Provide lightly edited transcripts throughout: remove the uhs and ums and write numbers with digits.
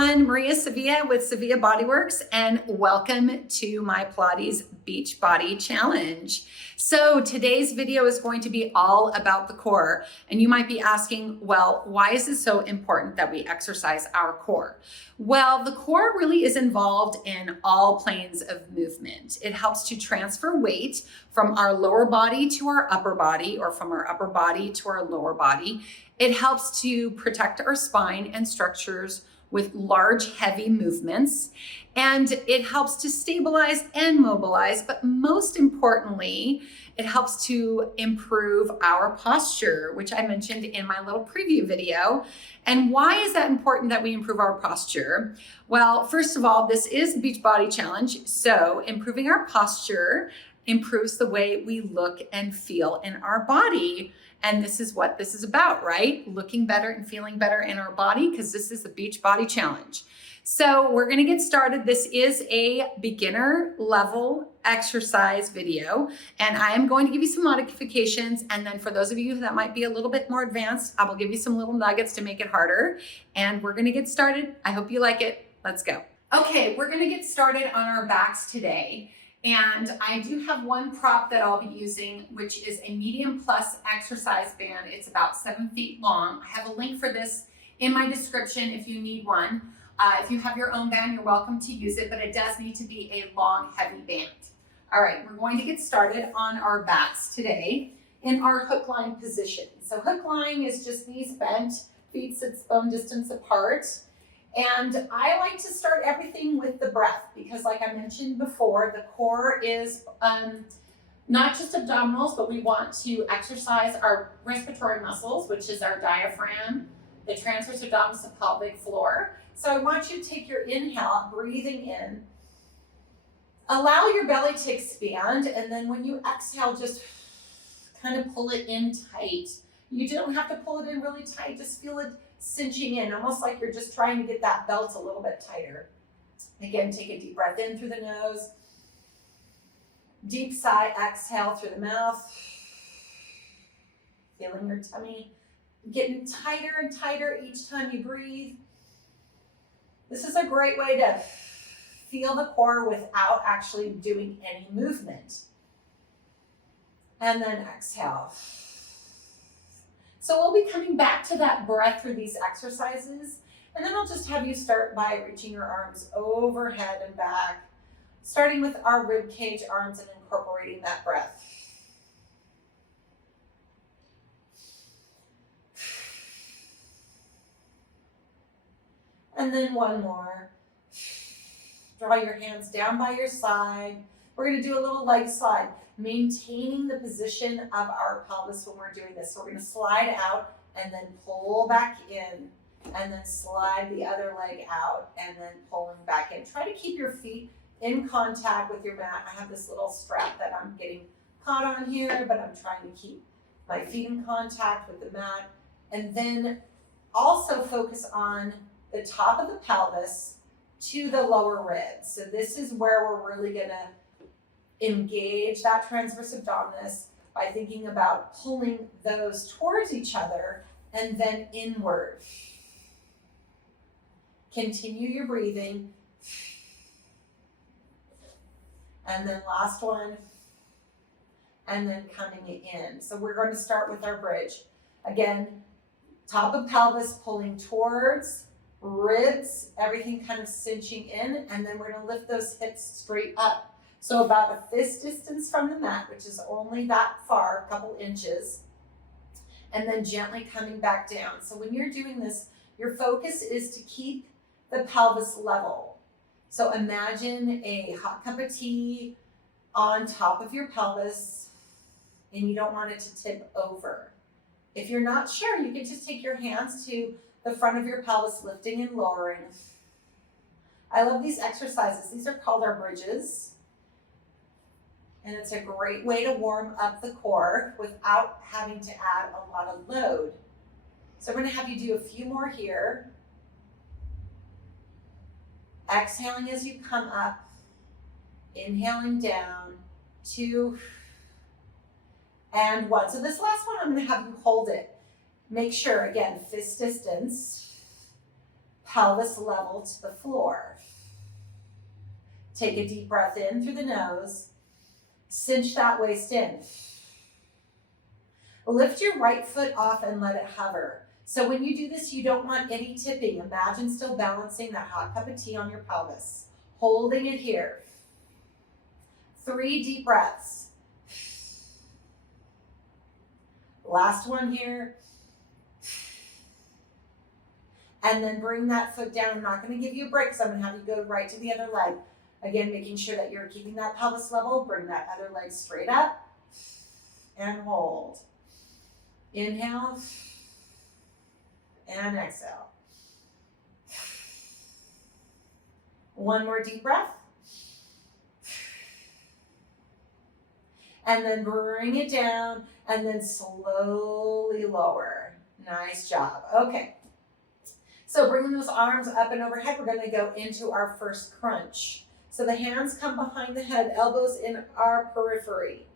everyone, Maria Sevilla with Sevilla Bodyworks, and welcome to my Pilates Beach Body Challenge. So today's video is going to be all about the core, and you might be asking, well, why is it so important that we exercise our core? Well, the core really is involved in all planes of movement. It helps to transfer weight from our lower body to our upper body, or from our upper body to our lower body. It helps to protect our spine and structures with large, heavy movements, and it helps to stabilize and mobilize, but most importantly, it helps to improve our posture, which I mentioned in my little preview video. And why is that important that we improve our posture? Well, first of all, this is the Beach Body Challenge, so improving our posture improves the way we look and feel in our body. And this is what this is about, right? Looking better and feeling better in our body, because this is the Beach Body Challenge. So we're gonna get started. This is a beginner level exercise video, and I am going to give you some modifications. And then for those of you that might be a little bit more advanced, I will give you some little nuggets to make it harder. And we're gonna get started. I hope you like it. Let's go. Okay, we're gonna get started on our backs today. And I do have one prop that I'll be using, which is a medium plus exercise band. It's about 7 feet long. I have a link for this in my description if you need one. If you have your own band, you're welcome to use it, but it does need to be a long, heavy band. All right, we're going to get started on our backs today in our hook line position. So hook line is just knees bent, feet sit bone distance apart. And I like to start everything with the breath, because like I mentioned before, the core is not just abdominals, but we want to exercise our respiratory muscles, which is our diaphragm, the transverse abdominis and pelvic floor. So I want you to take your inhale, breathing in, allow your belly to expand, and then when you exhale, just kind of pull it in tight. You don't have to pull it in really tight, just feel it cinching in, almost like you're just trying to get that belt a little bit tighter. Again, take a deep breath in through the nose. Deep sigh, exhale through the mouth. Feeling your tummy getting tighter and tighter each time you breathe. This is a great way to feel the core without actually doing any movement. And then exhale. So we'll be coming back to that breath through these exercises, and then I'll just have you start by reaching your arms overhead and back, starting with our rib cage arms and incorporating that breath. And then one more. Draw your hands down by your side. We're going to do a little leg slide, maintaining the position of our pelvis when we're doing this. So we're going to slide out and then pull back in, and then slide the other leg out and then pulling back in. Try to keep your feet in contact with your mat. I have this little strap that I'm getting caught on here, but I'm trying to keep my feet in contact with the mat. And then also focus on the top of the pelvis to the lower ribs. So this is where we're really going to engage that transverse abdominis by thinking about pulling those towards each other and then inward. Continue your breathing. And then last one. And then coming in. So we're going to start with our bridge. Again, top of pelvis pulling towards, ribs, everything kind of cinching in, and then we're going to lift those hips straight up. So about a fist distance from the mat, which is only that far, a couple inches, and then gently coming back down. So when you're doing this, your focus is to keep the pelvis level. So imagine a hot cup of tea on top of your pelvis, and you don't want it to tip over. If you're not sure, you can just take your hands to the front of your pelvis, lifting and lowering. I love these exercises. These are called our bridges. And it's a great way to warm up the core without having to add a lot of load. So we're going to have you do a few more here. Exhaling as you come up, inhaling down, 2, and 1. So this last one, I'm going to have you hold it. Make sure, again, fist distance. pelvis level to the floor. Take a deep breath in through the nose. Cinch that waist in. Lift your right foot off and let it hover. So when you do this, you don't want any tipping. Imagine still balancing that hot cup of tea on your pelvis. Holding it here. 3 deep breaths. Last one here. And then bring that foot down. I'm not going to give you a break because I'm going to have you go right to the other leg. Again, making sure that you're keeping that pelvis level. Bring that other leg straight up and hold. Inhale and exhale. One more deep breath. And then bring it down and then slowly lower. Nice job. Okay. So bringing those arms up and overhead, we're going to go into our first crunch. So the hands come behind the head, elbows in our periphery.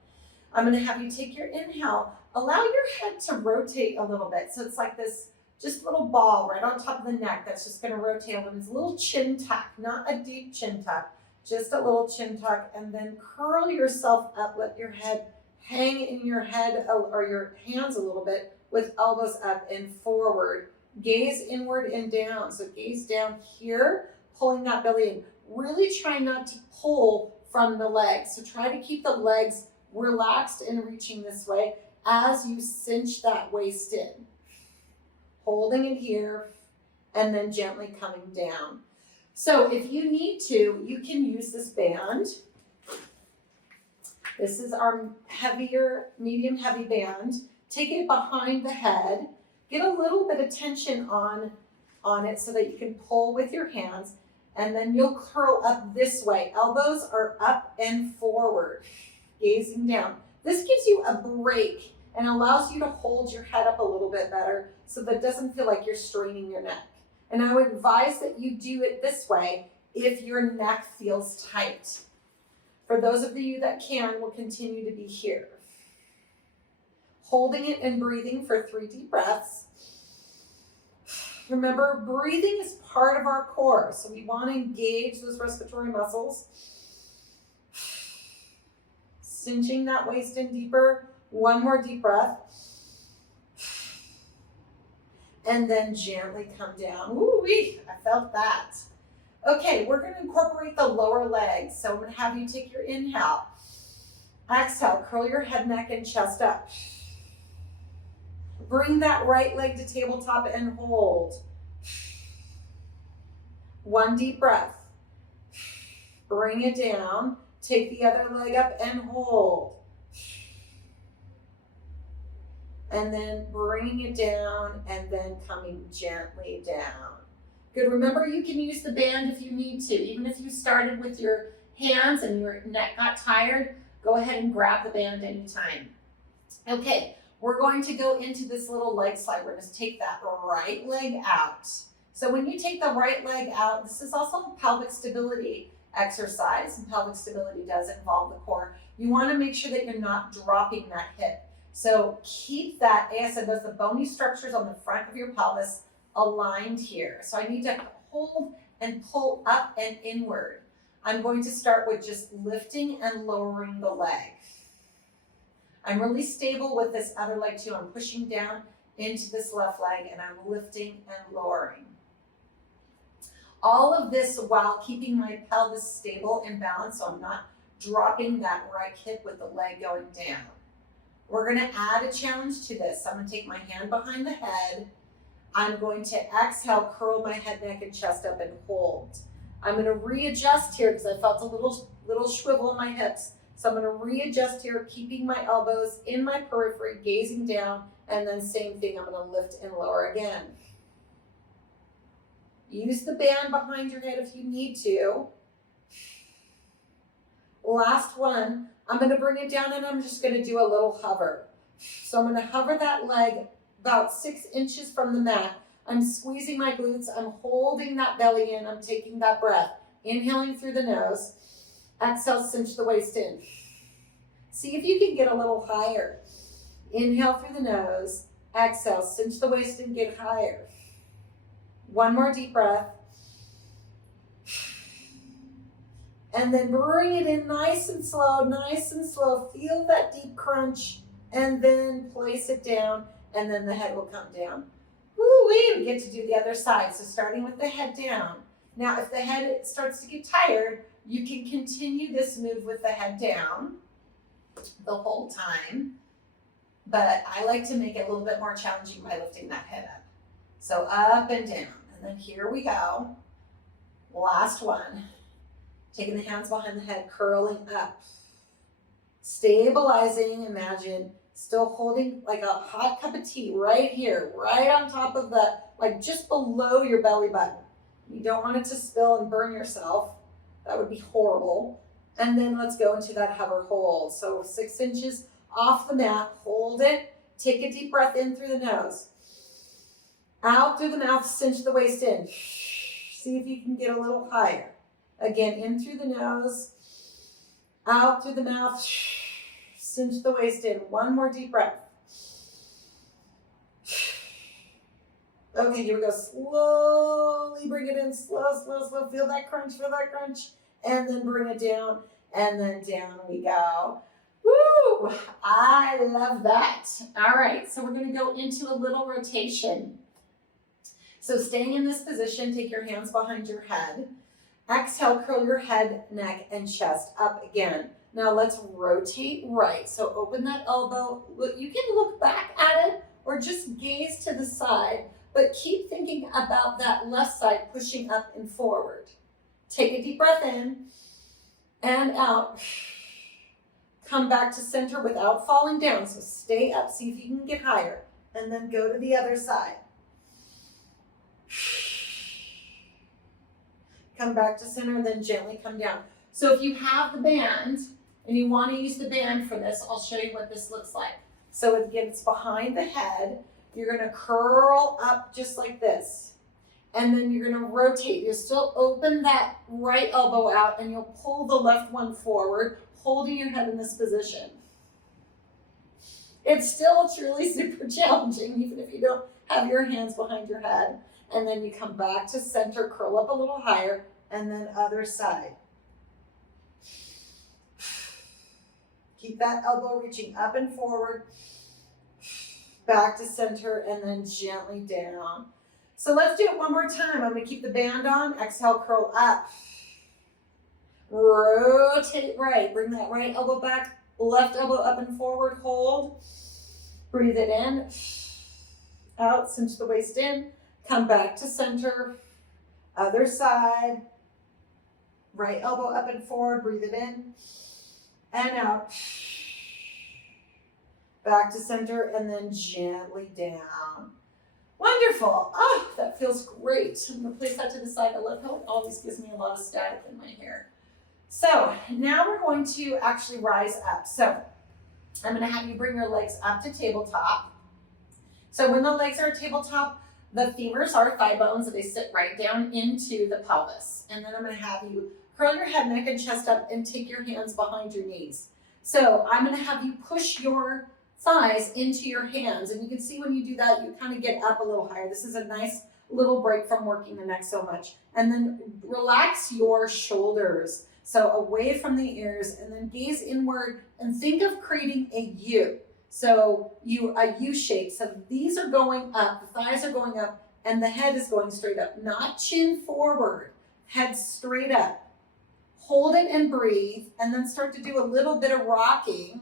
I'm going to have you take your inhale. Allow your head to rotate a little bit. So it's like this just little ball right on top of the neck that's just going to rotate. And it's a little chin tuck, not a deep chin tuck, just a little chin tuck. And then curl yourself up. Let your head hang in your head or your hands a little bit with elbows up and forward. Gaze inward and down. So gaze down here, pulling that belly in. Really try not to pull from the legs. So try to keep the legs relaxed and reaching this way as you cinch that waist in. Holding it here and then gently coming down. So if you need to, you can use this band. This is our heavier, medium heavy band. Take it behind the head. Get a little bit of tension on it so that you can pull with your hands. And then you'll curl up this way. Elbows are up and forward, gazing down. This gives you a break and allows you to hold your head up a little bit better so that it doesn't feel like you're straining your neck. And I would advise that you do it this way if your neck feels tight. For those of you that can, we'll continue to be here. Holding it and breathing for 3 deep breaths. Remember, breathing is part of our core, so we want to engage those respiratory muscles. Cinching that waist in deeper. One more deep breath. And then gently come down. Ooh-wee, I felt that. Okay, we're going to incorporate the lower legs. So I'm going to have you take your inhale. Exhale, curl your head, neck, and chest up. Bring that right leg to tabletop and hold. 1 deep breath. Bring it down. Take the other leg up and hold. And then bringing it down and then coming gently down. Good. Remember, you can use the band if you need to. Even if you started with your hands and your neck got tired, go ahead and grab the band anytime. Okay. We're going to go into this little leg slide. We're going to take that right leg out. So when you take the right leg out, this is also a pelvic stability exercise, and pelvic stability does involve the core. You want to make sure that you're not dropping that hip. So keep that, as I said, those the bony structures on the front of your pelvis aligned here. So I need to hold and pull up and inward. I'm going to start with just lifting and lowering the leg. I'm really stable with this other leg too. I'm pushing down into this left leg and I'm lifting and lowering. All of this while keeping my pelvis stable and balanced, so I'm not dropping that right hip with the leg going down. We're going to add a challenge to this. I'm going to take my hand behind the head. I'm going to exhale, curl my head, neck, and chest up and hold. I'm going to readjust here because I felt a little swivel in my hips. So I'm going to readjust here, keeping my elbows in my periphery, gazing down, and then same thing, I'm going to lift and lower again. Use the band behind your head if you need to. Last one, I'm going to bring it down and I'm just going to do a little hover. So I'm going to hover that leg about 6 inches from the mat. I'm squeezing my glutes, I'm holding that belly in, I'm taking that breath. Inhaling through the nose. Exhale, cinch the waist in. See if you can get a little higher. Inhale through the nose. Exhale, cinch the waist in, get higher. One more deep breath. And then bring it in nice and slow, nice and slow. Feel that deep crunch and then place it down and then the head will come down. Woo-wee, we get to do the other side. So starting with the head down. Now, if the head starts to get tired, you can continue this move with the head down the whole time. But I like to make it a little bit more challenging by lifting that head up. So up and down. And then here we go. Last one. Taking the hands behind the head, curling up. Stabilizing, imagine still holding like a hot cup of tea right here, right on top of the, like just below your belly button. You don't want it to spill and burn yourself. That would be horrible. And then let's go into that hover hold. So 6 inches off the mat, hold it. Take a deep breath in through the nose. Out through the mouth, cinch the waist in. See if you can get a little higher. Again, in through the nose, out through the mouth, cinch the waist in. One more deep breath. Okay, here we go. Slowly bring it in. Slow, slow, slow. Feel that crunch, feel that crunch. And then bring it down, and then down we go. Woo! I love that. All right, so we're going to go into a little rotation. So staying in this position, take your hands behind your head. Exhale, curl your head, neck, and chest up again. Now let's rotate right. So open that elbow. Look, you can look back at it or just gaze to the side, but keep thinking about that left side pushing up and forward. Take a deep breath in and out. Come back to center without falling down. So stay up, see if you can get higher, and then go to the other side. Come back to center, then gently come down. So if you have the band and you want to use the band for this, I'll show you what this looks like. So again, it's behind the head. You're going to curl up just like this. And then you're going to rotate. You'll still open that right elbow out and you'll pull the left one forward, holding your head in this position. It's still truly super challenging, even if you don't have your hands behind your head. And then you come back to center, curl up a little higher, and then other side. Keep that elbow reaching up and forward, back to center, and then gently down. So let's do it one more time. I'm going to keep the band on. Exhale, curl up. Rotate right. Bring that right elbow back, left elbow up and forward. Hold. Breathe it in. Out, cinch the waist in. Come back to center, other side, right elbow up and forward, breathe it in, and out. Back to center, and then gently down. Wonderful. Oh, that feels great. I'm going to place that to the side. I love how it always gives me a lot of static in my hair. So now we're going to actually rise up. So I'm going to have you bring your legs up to tabletop. So when the legs are at tabletop, the femurs are thigh bones, and they sit right down into the pelvis. And then I'm going to have you curl your head, neck, and chest up and take your hands behind your knees. So I'm going to have you push your thighs into your hands. And you can see when you do that, you kind of get up a little higher. This is a nice little break from working the neck so much. And then relax your shoulders. So away from the ears, and then gaze inward and think of creating a U. So a U shape. So these are going up, the thighs are going up, and the head is going straight up. Not chin forward, head straight up. Hold it and breathe, and then start to do a little bit of rocking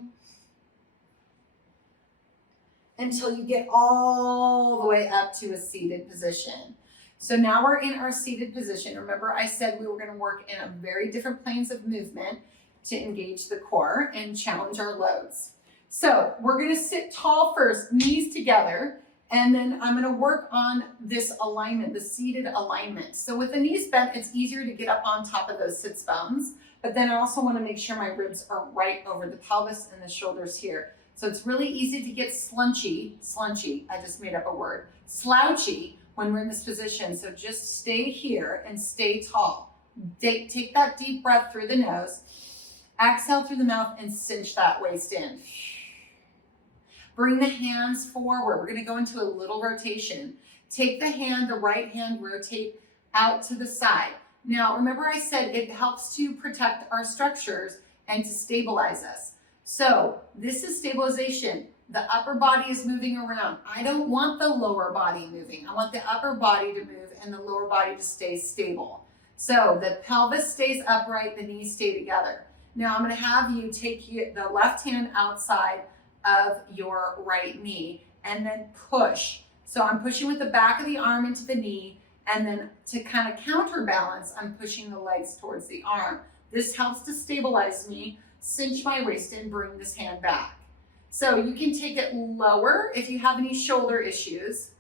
until you get all the way up to a seated position. So now we're in our seated position. Remember I said we were going to work in a very different planes of movement to engage the core and challenge our loads. So we're going to sit tall first, knees together, and then I'm going to work on this alignment, the seated alignment. So with the knees bent, it's easier to get up on top of those sits bones, but then I also want to make sure my ribs are right over the pelvis and the shoulders here. So it's really easy to get slunchy, I just made up a word, slouchy when we're in this position. So just stay here and stay tall. Take that deep breath through the nose, exhale through the mouth, and cinch that waist in. Bring the hands forward. We're going to go into a little rotation. Take the right hand, rotate out to the side. Now, remember I said it helps to protect our structures and to stabilize us. So this is stabilization. The upper body is moving around. I don't want the lower body moving. I want the upper body to move and the lower body to stay stable. So the pelvis stays upright, the knees stay together. Now I'm going to have you take the left hand outside of your right knee and then push. So I'm pushing with the back of the arm into the knee, and then to kind of counterbalance, I'm pushing the legs towards the arm. This helps to stabilize me, cinch my waist, and bring this hand back. So you can take it lower if you have any shoulder issues,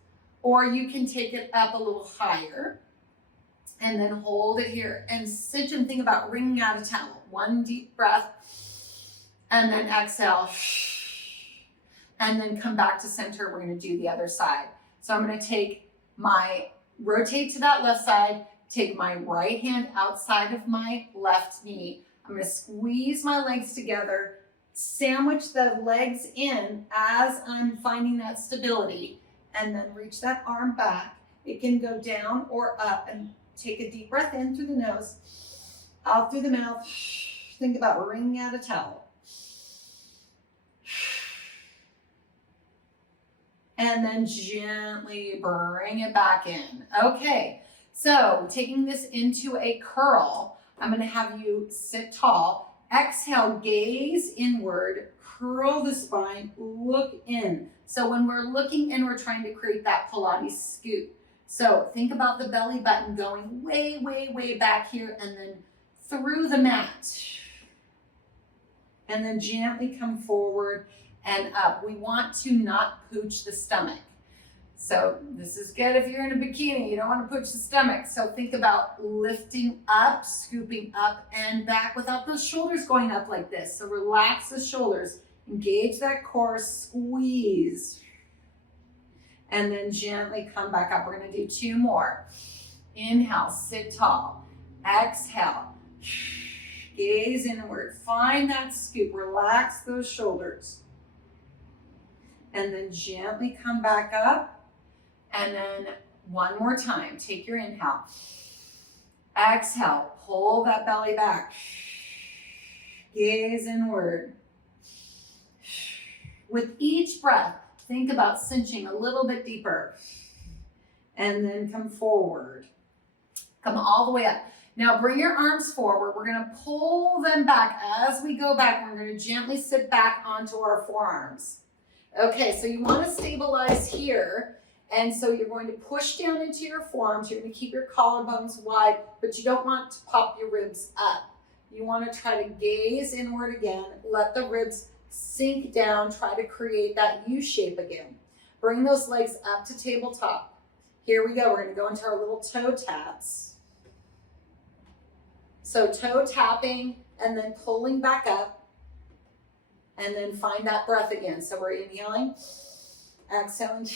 or you can take it up a little higher and then hold it here and cinch and think about wringing out a towel. One deep breath and then exhale and then come back to center. We're going to do the other side. So I'm going to rotate to that left side, take my right hand outside of my left knee. I'm going to squeeze my legs together, sandwich the legs in as I'm finding that stability, and then reach that arm back. It can go down or up, and take a deep breath in through the nose, out through the mouth. Think about wringing out a towel. And then gently bring it back in. Okay, so taking this into a curl, I'm going to have you sit tall. Exhale, gaze inward, curl the spine, look in. So when we're looking in, we're trying to create that Pilates scoop. So think about the belly button going way, way, way back here and then through the mat. And then gently come forward and up. We want to not pooch the stomach. So this is good if you're in a bikini. You don't want to pooch the stomach. So think about lifting up, scooping up and back without those shoulders going up like this. So relax the shoulders, engage that core, squeeze. And then gently come back up. We're going to do 2 more. Inhale, sit tall. Exhale, gaze inward. Find that scoop. Relax those shoulders. And then gently come back up. And then one more time. Take your inhale. Exhale, pull that belly back. Gaze inward. With each breath, think about cinching a little bit deeper. And then come forward. Come all the way up. Now bring your arms forward. We're going to pull them back. As we go back, we're going to gently sit back onto our forearms. Okay, so you want to stabilize here. And so you're going to push down into your forearms. You're going to keep your collarbones wide, but you don't want to pop your ribs up. You want to try to gaze inward again. Let the ribs sink down. Try to create that U shape again. Bring those legs up to tabletop. Here we go. We're going to go into our little toe taps. So toe tapping and then pulling back up. And then find that breath again. So we're inhaling, exhaling,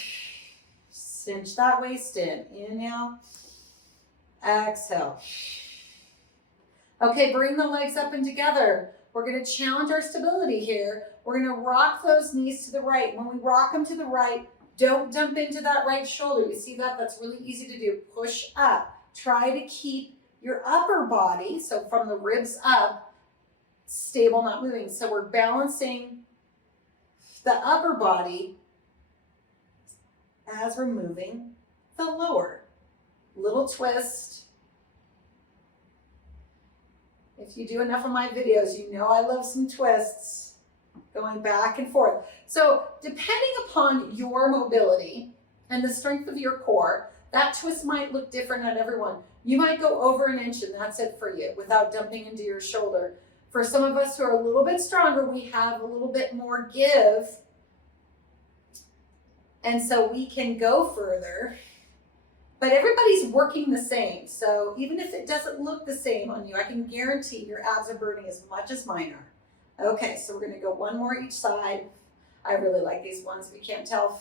cinch that waist in. Inhale, exhale. Okay, bring the legs up and together. We're going to challenge our stability here. We're going to rock those knees to the right. When we rock them to the right, don't dump into that right shoulder. You see that? That's really easy to do. Push up. Try to keep your upper body, so from the ribs up, stable, not moving. So we're balancing the upper body as we're moving the lower. Little twist. If you do enough of my videos, you know I love some twists, going back and forth. So depending upon your mobility and the strength of your core, that twist might look different on everyone. You might go over an inch and that's it for you without dumping into your shoulder. For some of us who are a little bit stronger, we have a little bit more give. And so we can go further. But everybody's working the same. So even if it doesn't look the same on you, I can guarantee your abs are burning as much as mine are. Okay, so we're going to go 1 more each side. I really like these ones, if you can't tell.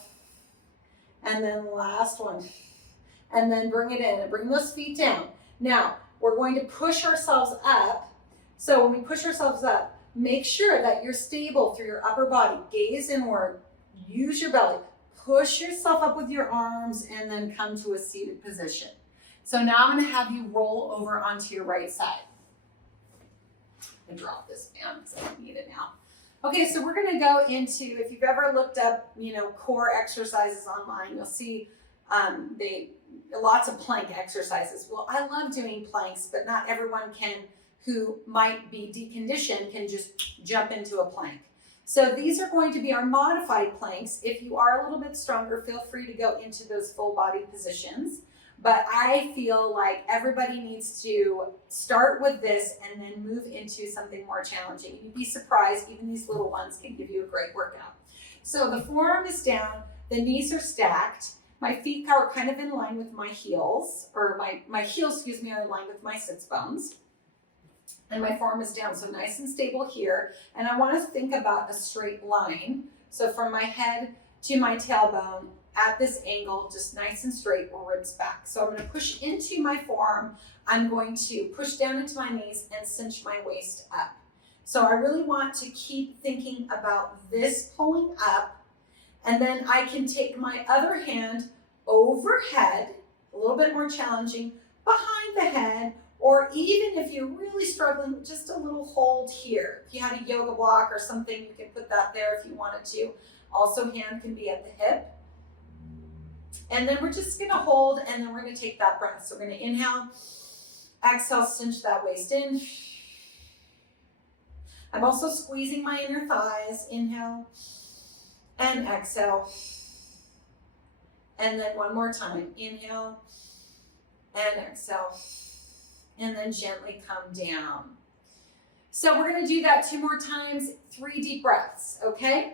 And then last one. And then bring it in and bring those feet down. Now, we're going to push ourselves up. So when we push ourselves up, make sure that you're stable through your upper body. Gaze inward. Use your belly. push yourself up with your arms and then come to a seated position. So now I'm going to have you roll over onto your right side. And drop this down because I don't need it now. Okay, so we're going to go into, if you've ever looked up, core exercises online, you'll see lots of plank exercises. Well, I love doing planks, but not everyone who might be deconditioned can just jump into a plank. So these are going to be our modified planks. If you are a little bit stronger, feel free to go into those full body positions. But I feel like everybody needs to start with this and then move into something more challenging. You'd be surprised, even these little ones can give you a great workout. So the forearm is down, the knees are stacked, my feet are kind of in line with my heels, or my heels, are in line with my sits bones. And my forearm is down, so nice and stable here. And I want to think about a straight line. So from my head to my tailbone, at this angle, just nice and straight, ribs back. So I'm going to push into my forearm. I'm going to push down into my knees and cinch my waist up. So I really want to keep thinking about this pulling up, and then I can take my other hand overhead, a little bit more challenging, behind the head, or even if you're really struggling, just a little hold here. If you had a yoga block or something, you can put that there if you wanted to. Also, hand can be at the hip. And then we're just going to hold, and then we're going to take that breath. So we're going to inhale, exhale, cinch that waist in. I'm also squeezing my inner thighs. Inhale and exhale. And then one more time. Inhale and exhale. And then gently come down. So we're going to do that 2 more times, 3 deep breaths, okay?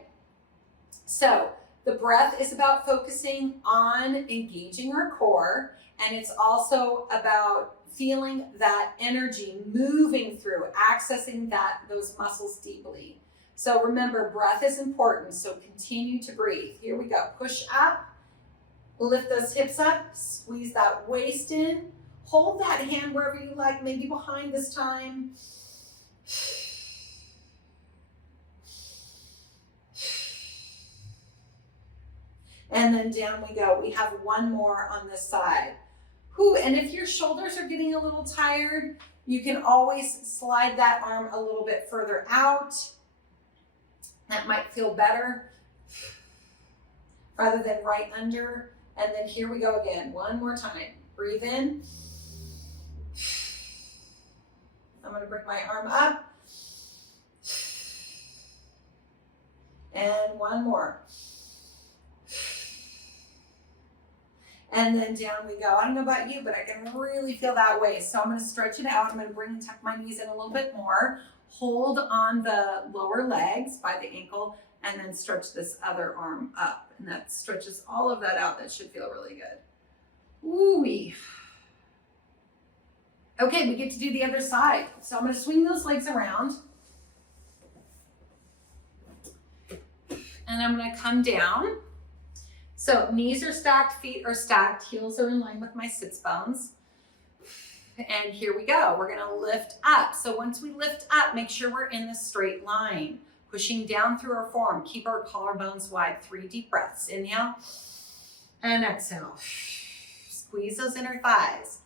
So the breath is about focusing on engaging our core, and it's also about feeling that energy moving through, accessing those muscles deeply. So remember, breath is important, so continue to breathe. Here we go. Push up, lift those hips up, squeeze that waist in, hold that hand wherever you like, maybe behind this time. And then down we go. We have 1 more on this side. Whew, and if your shoulders are getting a little tired, you can always slide that arm a little bit further out. That might feel better rather than right under. And then here we go again. 1 more time. Breathe in. I'm going to bring my arm up. And 1 more. And then down we go. I don't know about you, but I can really feel that way. So I'm going to stretch it out. I'm going to tuck my knees in a little bit more. Hold on the lower legs by the ankle, and then stretch this other arm up. And that stretches all of that out. That should feel really good. Ooh-wee. Okay, we get to do the other side. So I'm going to swing those legs around. And I'm going to come down. So knees are stacked, feet are stacked, heels are in line with my sits bones. And here we go. We're going to lift up. So once we lift up, make sure we're in the straight line, pushing down through our forearm. Keep our collarbones wide. 3 deep breaths. Inhale and exhale. Squeeze those inner thighs.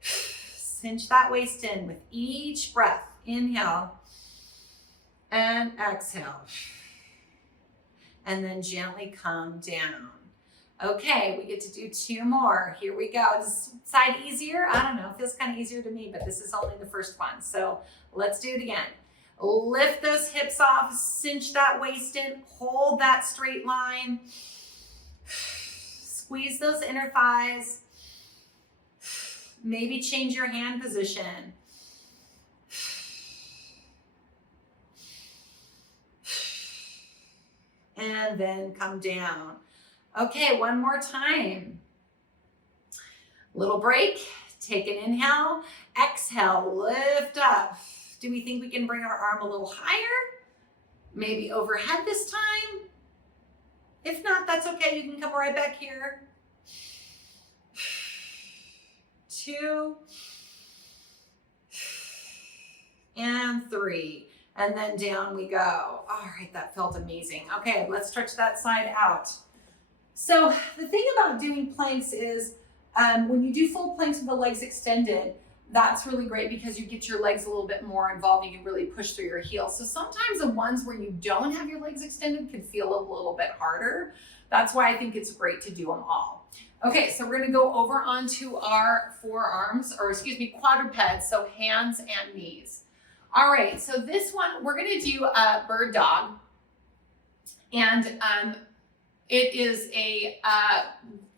Cinch that waist in with each breath. Inhale and exhale. And then gently come down. Okay, we get to do 2 more. Here we go. Is this side easier? I don't know. It feels kind of easier to me, but this is only the first one. So let's do it again. Lift those hips off, cinch that waist in, hold that straight line. Squeeze those inner thighs. Maybe change your hand position. And then come down. Okay, 1 more time. Little break. Take an inhale. Exhale, lift up. Do we think we can bring our arm a little higher? Maybe overhead this time? If not, that's okay. You can come right back here. 2 and 3. And then down we go. All right, that felt amazing. Okay, let's stretch that side out. So the thing about doing planks is when you do full planks with the legs extended, that's really great because you get your legs a little bit more involved and you can really push through your heels. So sometimes the ones where you don't have your legs extended can feel a little bit harder. That's why I think it's great to do them all. Okay, so we're gonna go over onto our forearms, or excuse me, quadrupeds, so hands and knees. All right, so this one, we're gonna do a bird dog. And it is a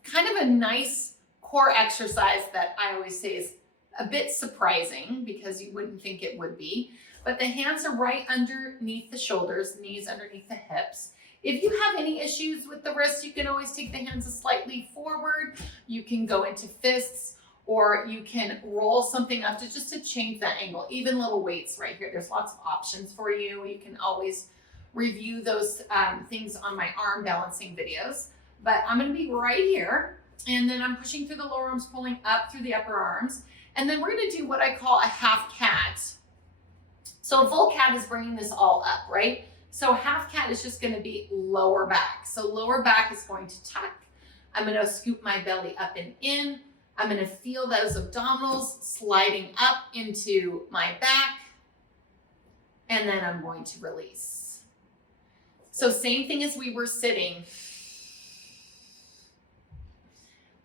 kind of a nice core exercise that I always say is a bit surprising because you wouldn't think it would be. But the hands are right underneath the shoulders, knees underneath the hips. If you have any issues with the wrists, you can always take the hands slightly forward. You can go into fists, or you can roll something up just to change that angle. Even little weights right here. There's lots of options for you. You can always review those things on my arm balancing videos. But I'm gonna be right here, and then I'm pushing through the lower arms, pulling up through the upper arms. And then we're gonna do what I call a half cat. So a full cat is bringing this all up, right? So half cat is just gonna be lower back. So lower back is going to tuck. I'm gonna scoop my belly up and in. I'm gonna feel those abdominals sliding up into my back. And then I'm going to release. So same thing as we were sitting.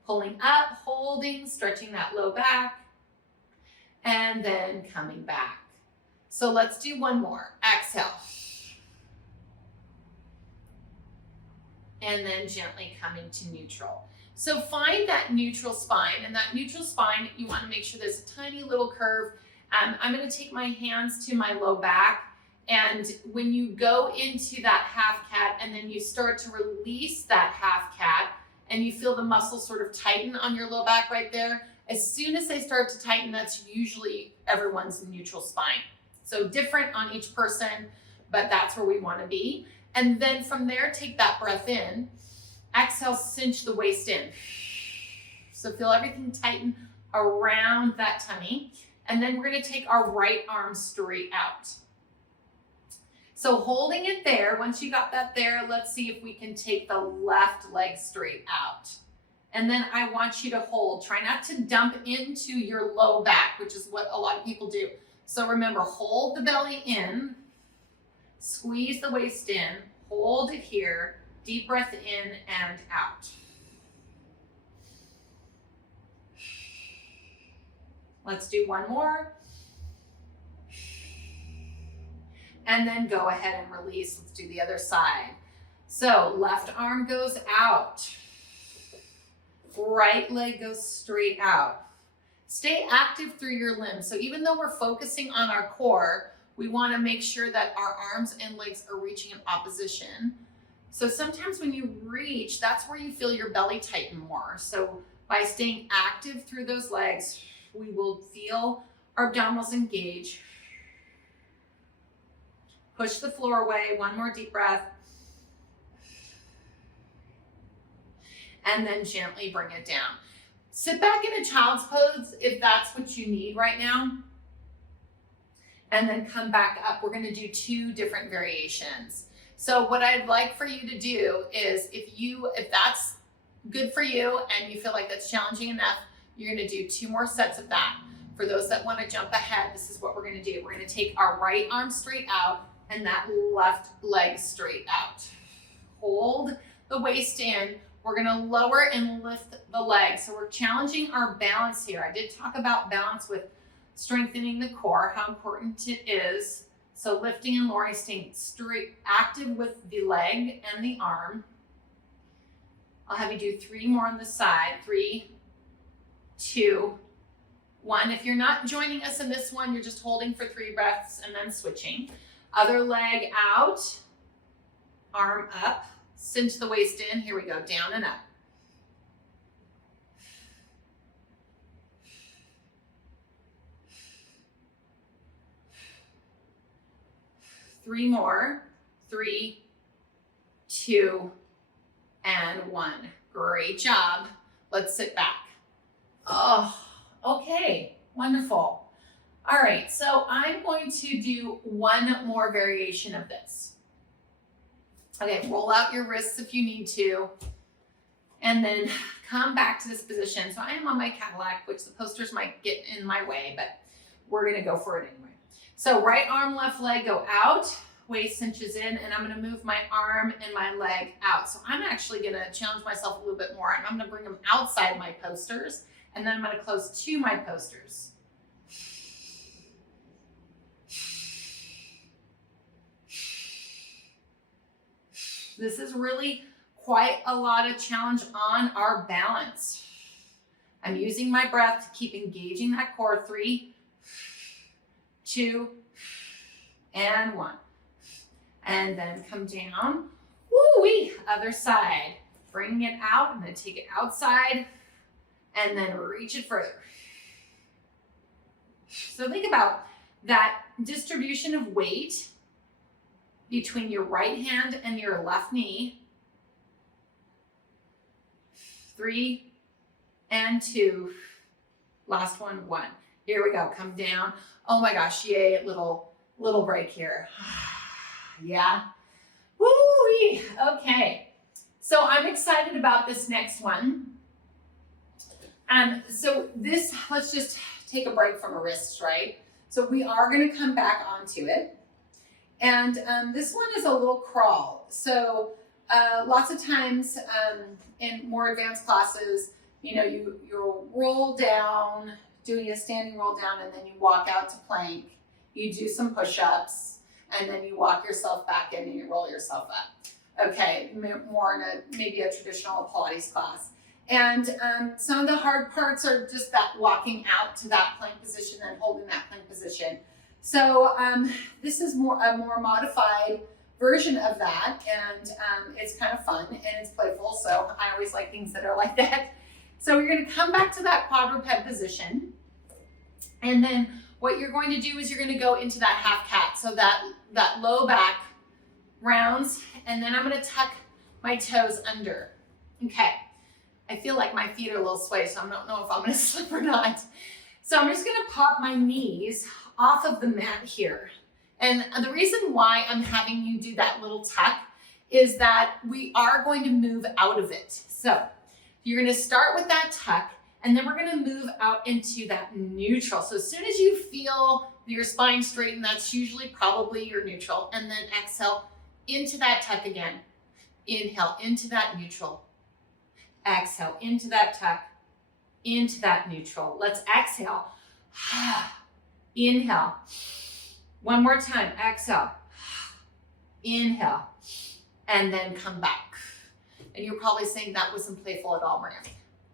Pulling up, holding, stretching that low back, and then coming back. So let's do one more. Exhale. And then gently coming to neutral. So find that neutral spine, and that neutral spine, you want to make sure there's a tiny little curve. I'm going to take my hands to my low back, and when you go into that half cat and then you start to release that half cat and you feel the muscles sort of tighten on your low back right there, as soon as they start to tighten, that's usually everyone's neutral spine. So different on each person, but that's where we want to be. And then from there, take that breath in. Exhale, cinch the waist in. So feel everything tighten around that tummy. And then we're going to take our right arm straight out. So holding it there, once you got that there, let's see if we can take the left leg straight out. And then I want you to hold. Try not to dump into your low back, which is what a lot of people do. So remember, hold the belly in, squeeze the waist in, hold it here, deep breath in and out. Let's do one more. And then go ahead and release. Let's do the other side. So left arm goes out. Right leg goes straight out. Stay active through your limbs. So even though we're focusing on our core, we want to make sure that our arms and legs are reaching in opposition. So sometimes when you reach, that's where you feel your belly tighten more. So by staying active through those legs, we will feel our abdominals engage. Push the floor away. One more deep breath. And then gently bring it down. Sit back in a child's pose if that's what you need right now. And then come back up. We're going to do two different variations. So what I'd like for you to do is if that's good for you and you feel like that's challenging enough, you're going to do two more sets of that. For those that want to jump ahead, this is what we're going to do. We're going to take our right arm straight out and that left leg straight out. Hold the waist in. We're going to lower and lift the leg. So we're challenging our balance here. I did talk about balance with strengthening the core, how important it is. So lifting and lowering, staying straight, active with the leg and the arm. I'll have you do three more on the side. 3, 2, 1. If you're not joining us in this one, you're just holding for 3 breaths and then switching. Other leg out, arm up, cinch the waist in. Here we go, down and up. Three more. 3, 2, and 1. Great job. Let's sit back. Oh, okay, wonderful. All right, so I'm going to do one more variation of this. Okay, roll out your wrists if you need to, and then come back to this position. So I am on my Cadillac, which the posters might get in my way, but we're gonna go for it anyway. So right arm, left leg go out, waist cinches in, and I'm gonna move my arm and my leg out. So I'm actually gonna challenge myself a little bit more. I'm gonna bring them outside my posters, and then I'm gonna close to my posters. This is really quite a lot of challenge on our balance. I'm using my breath to keep engaging that core. 3, 2, and 1. And then come down. Woo-wee, other side. Bring it out and then take it outside and then reach it further. So think about that distribution of weight between your right hand and your left knee. 3 and 2. Last one, 1. Here we go. Come down. Oh my gosh, yay! Little break here. Yeah. Woo-wee. Okay. So I'm excited about this next one. So this, let's just take a break from a wrist, right? So we are going to come back onto it. And this one is a little crawl. So lots of times in more advanced classes, you know, you'll roll down, doing a standing roll down, and then you walk out to plank. You do some push-ups, and then you walk yourself back in and you roll yourself up. Okay, more in maybe a traditional Pilates class. And some of the hard parts are just that walking out to that plank position and holding that plank position. So this is a more modified version of that, and it's kind of fun and it's playful. So I always like things that are like that. So you're going to come back to that quadruped position, and then what you're going to do is you're going to go into that half cat. So that low back rounds, and then I'm going to tuck my toes under. Okay. I feel like my feet are a little sway, so I don't know if I'm going to slip or not. So I'm just going to pop my knees off of the mat here. And the reason why I'm having you do that little tuck is that we are going to move out of it. So you're going to start with that tuck, and then we're going to move out into that neutral. So as soon as you feel your spine straighten, that's usually probably your neutral. And then exhale into that tuck again. Inhale into that neutral. Exhale into that tuck, into that neutral. Let's exhale. Inhale. One more time. Exhale. Inhale. And then come back. And you're probably saying that wasn't playful at all, Maria.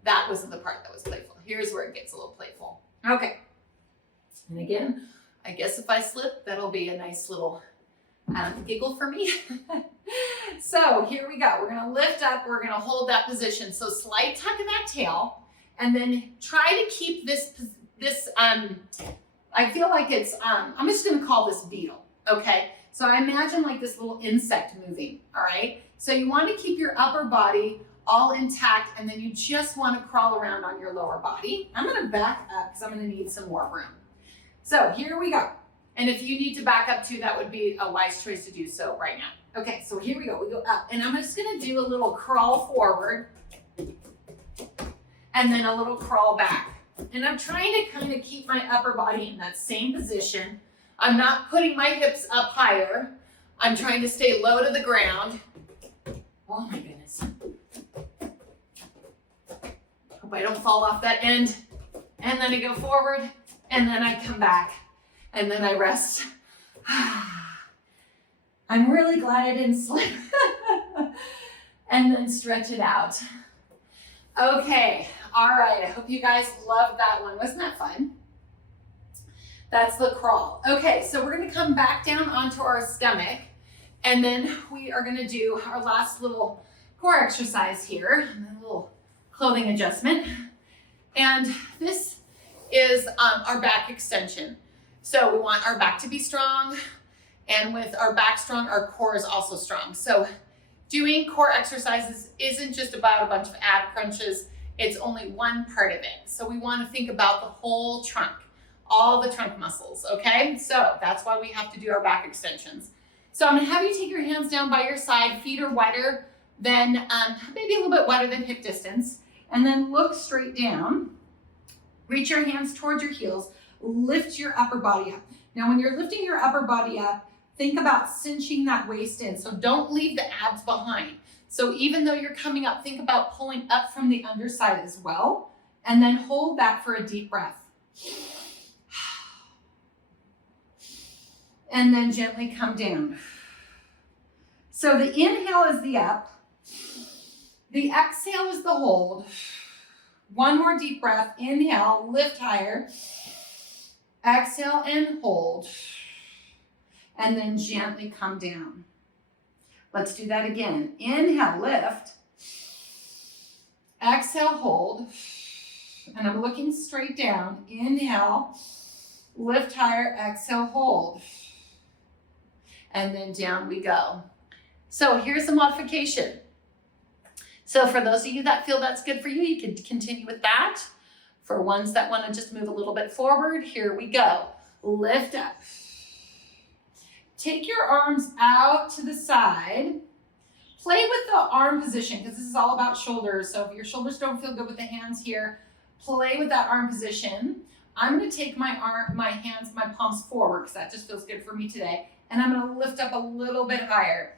That wasn't the part that was playful. Here's where it gets a little playful. Okay. And again, I guess if I slip, that'll be a nice little giggle for me. So here we go. We're going to lift up. We're going to hold that position. So slight tuck in that tail, and then try to keep this, I feel like it's, I'm just going to call this beetle. Okay. So I imagine like this little insect moving. All right. So you want to keep your upper body all intact, and then you just want to crawl around on your lower body. I'm going to back up because I'm going to need some more room. So here we go. And if you need to back up too, that would be a wise choice to do so right now. Okay, so here we go. We go up, and I'm just going to do a little crawl forward and then a little crawl back. And I'm trying to kind of keep my upper body in that same position. I'm not putting my hips up higher. I'm trying to stay low to the ground. Oh my goodness. Hope I don't fall off that end. And then I go forward, and then I come back, and then I rest. I'm really glad I didn't slip. And then stretch it out. Okay, all right. I hope you guys loved that one. Wasn't that fun? That's the crawl. Okay, so we're going to come back down onto our stomach, and then we are going to do our last little core exercise here, a little clothing adjustment. And this is our back extension. So we want our back to be strong, and with our back strong, our core is also strong. So doing core exercises isn't just about a bunch of ab crunches. It's only one part of it. So we want to think about the whole trunk, all the trunk muscles, okay? So that's why we have to do our back extensions. So I'm gonna have you take your hands down by your side, feet are wider than, maybe a little bit wider than hip distance, and then look straight down. Reach your hands towards your heels, lift your upper body up. Now when you're lifting your upper body up, think about cinching that waist in. So don't leave the abs behind. So even though you're coming up, think about pulling up from the underside as well, and then hold that for a deep breath. And then gently come down. So the inhale is the up, the exhale is the hold. One more deep breath, inhale, lift higher, exhale and hold, and then gently come down. Let's do that again. Inhale, lift, exhale, hold, and I'm looking straight down. Inhale, lift higher, exhale, hold, and then down we go. So here's the modification. So for those of you that feel that's good for you, you can continue with that. For ones that want to just move a little bit forward, here we go. Lift up. Take your arms out to the side. Play with the arm position because this is all about shoulders. So if your shoulders don't feel good with the hands here, play with that arm position. I'm going to take my hands, my palms forward because that just feels good for me today. And I'm going to lift up a little bit higher.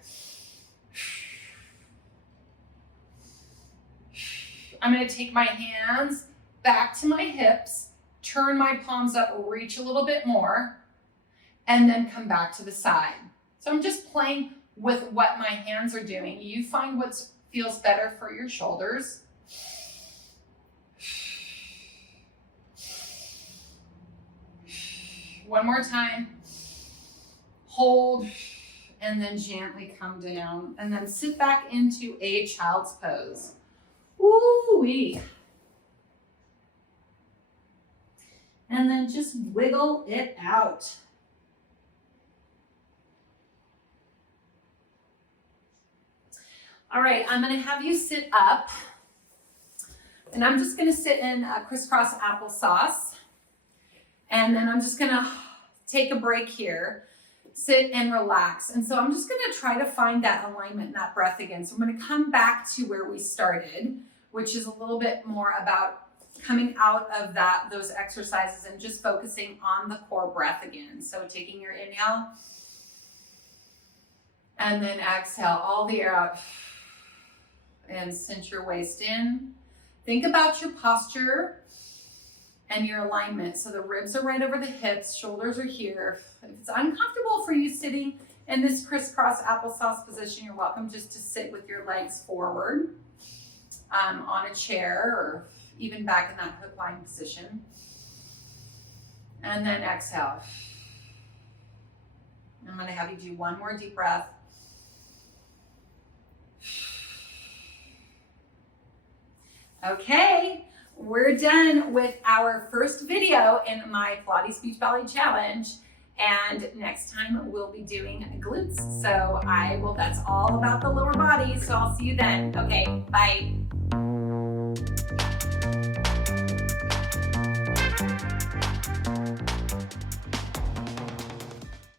I'm going to take my hands back to my hips, turn my palms up, reach a little bit more, and then come back to the side. So I'm just playing with what my hands are doing. You find what feels better for your shoulders. One more time. Hold, and then gently come down, and then sit back into a child's pose. Ooh-wee. And then just wiggle it out. All right, I'm gonna have you sit up, and I'm just gonna sit in crisscross applesauce, and then I'm just gonna take a break here, sit and relax. And so I'm just gonna try to find that alignment and that breath again. So I'm gonna come back to where we started, which is a little bit more about coming out of those exercises and just focusing on the core breath again. So taking your inhale and then exhale all the air out and cinch your waist in. Think about your posture and your alignment. So the ribs are right over the hips, shoulders are here. If it's uncomfortable for you sitting in this crisscross applesauce position, you're welcome just to sit with your legs forward on a chair or even back in that hook line position. And then exhale. I'm gonna have you do one more deep breath. Okay, we're done with our first video in my Pilates Beach Ballet Challenge. And next time we'll be doing glutes. So that's all about the lower body. So I'll see you then. Okay, bye.